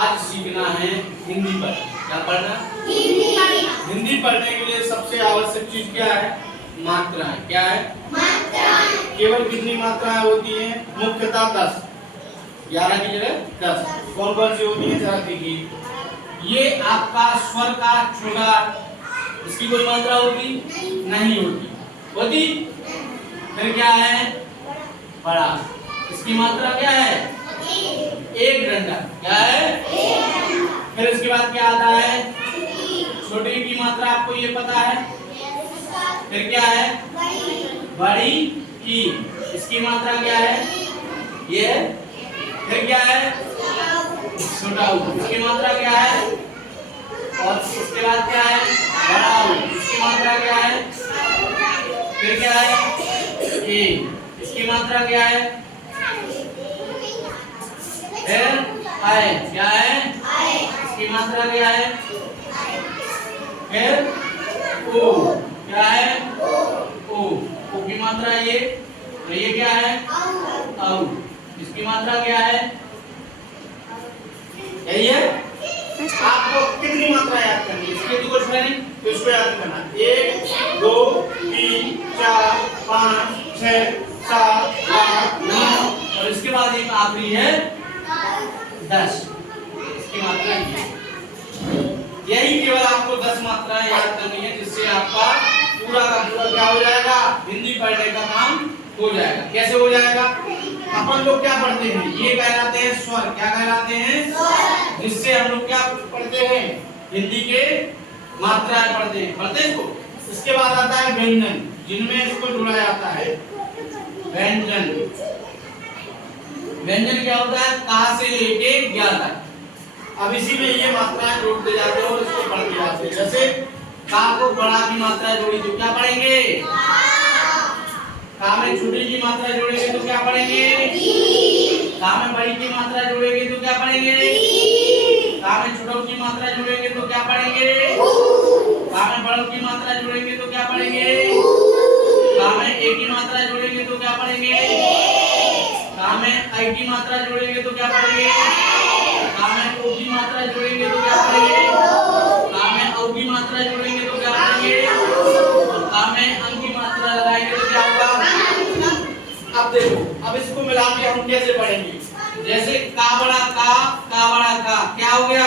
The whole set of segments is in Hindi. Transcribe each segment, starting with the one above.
आज सीखना है हिंदी पर। क्या पढ़ना? हिंदी पढ़ने के लिए सबसे आवश्यक चीज क्या है? मात्राएं। क्या है? मात्राएं। केवल कितनी मात्राएं होती हैं? मुख्यतः 10। 11 की जगह 10। कौन कौन सी होती है जरा देखिए। ये आपका स्वर का छोटा, इसकी कोई मात्रा होती नहीं होती। होती? फिर क्या है? बड़ा, इसकी मात्रा क्या है? एक डंडा। क्या है? फिर इसके बाद क्या आता है? छोटी की मात्रा आपको ये पता है। फिर क्या है? बड़ी की, इसकी मात्रा क्या है? ये। फिर क्या है? छोटा ऊ, इसकी मात्रा क्या है? और उसके बाद क्या है? बड़ा ऊ, इसकी मात्रा क्या है? फिर क्या है? ए, इसकी मात्रा क्या है? फिर आए, क्या है? इसकी मात्रा क्या है? फिर ओ, क्या है? ओ की मात्रा ये, तो ये क्या है? औ, इसकी मात्रा क्या है? यही है। आपको कितनी मात्रा याद करनी है? इसके तो कुछ है नहीं, तो इसको याद करना। 1 2 3 4 5 6 7 8 9 और इसके बाद एक आखिरी है 10। इसकी मात्रा यही केवल आपको 10 मात्राएं याद करनी है, जिससे आपका पूरा का पूरा क्या हो जाएगा? हिंदी पढ़ने का काम हो जाएगा। कैसे हो जाएगा? अपन लोग क्या पढ़ते हैं? ये कहलाते हैं स्वर। क्या कहलाते हैं? स्वर। जिससे हम लोग क्या पढ़ते हैं? हिंदी के मात्राएं पढ़ते हैं। पढ़ते हैं इसको। इसके बाद आता है व्यंजन, जिनमें इसको जोड़ा जाता है। व्यंजन। व्यंजन क्या होता है? का से लेके ज्ञा तक। अब इसी में ये मात्राएं जोड़ते जाते हैं और इसको पढ़ते जाते हैं। जैसे का को बड़ा की मात्रा जोड़ी तो क्या पढ़ेंगे? का में छोटी की मात्रा जोड़ेंगे तो क्या पढ़ेंगे? का में बड़ी की मात्रा जोड़ेंगे तो क्या पढ़ेंगे? का में छोटों की मात्रा जोड़ेंगे तो क्या पढ़ेंगे? का में बड़ों की मात्रा जोड़ेंगे तो क्या पढ़ेंगे? का में ए की मात्रा जोड़ेंगे तो क्या पढ़ेंगे? का में आई की मात्रा जोड़ेंगे तो क्या पढ़ेंगे? का में ओ की मात्रा जोड़ेंगे तो क्या पढ़ेंगे? का में औ की मात्रा जोड़ेंगे तो क्या पढ़ेंगे? और का में अंग की मात्रा लगाएंगे तो क्या होगा? अब देखो, अब इसको मिला के हम कैसे पढ़ेंगे? जैसे का बड़ा का क्या हो गया?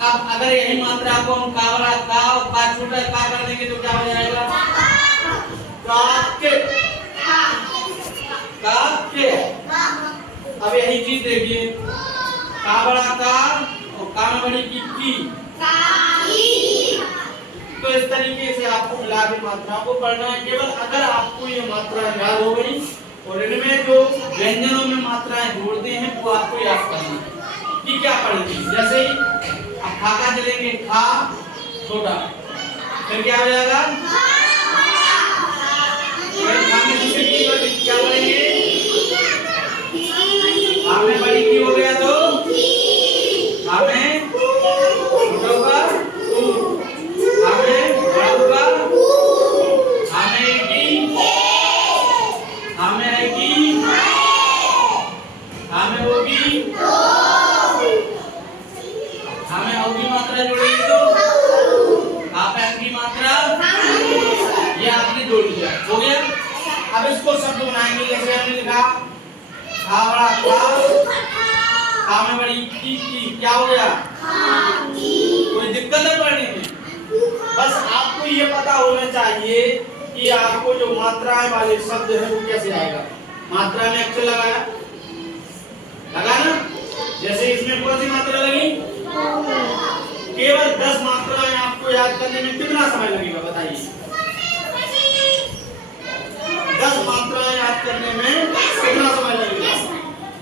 अब अगर यही मात्रा को हम का बड़ा का और का छोटा का कर देंगे तो क्या हो जाएगा? काके। काके। अब यही चीज देखिए, का बड़ा का और का में बड़ी की। तो इस तरीके से आपको मिला के मात्रा को पढ़ना है। केवल अगर आपको ये मात्रा याद हो गई और इनमें जो व्यंजनों में मात्राएं जोड़ते हैं वो आपको याद करना है कि क्या पढ़ेंगे। जैसे ही अब खा का चलेंगे, खा छोटा, फिर क्या हो जाएगा? फिर खा में दूसरी की क्या पढ़ेंगे? खा में बड़ी की हो गया तो खा में छोटा होगा हमें बड़ा हमें आएगी हमें होगी हमें होगी मात्रा जोड़ेंगे तो की मात्रा ये आपने जोड़ दिया। हो गया। अब इसको शब्द बनाएंगे। जैसे हमने लिखा खा बड़ा खा में बड़ी की क्या हो गया? कोई दिक्कत है पढ़ने में? बस आपको ये पता होना चाहिए कि आपको जो मात्राएं वाले शब्द है वो कैसे आएगा। मात्रा में अक्षर लगाया, लगा ना? जैसे इसमें कौन सी मात्रा लगी? केवल 10 मात्राएं आपको याद करने में कितना समय लगेगा बताइए? 10 मात्राएं याद करने में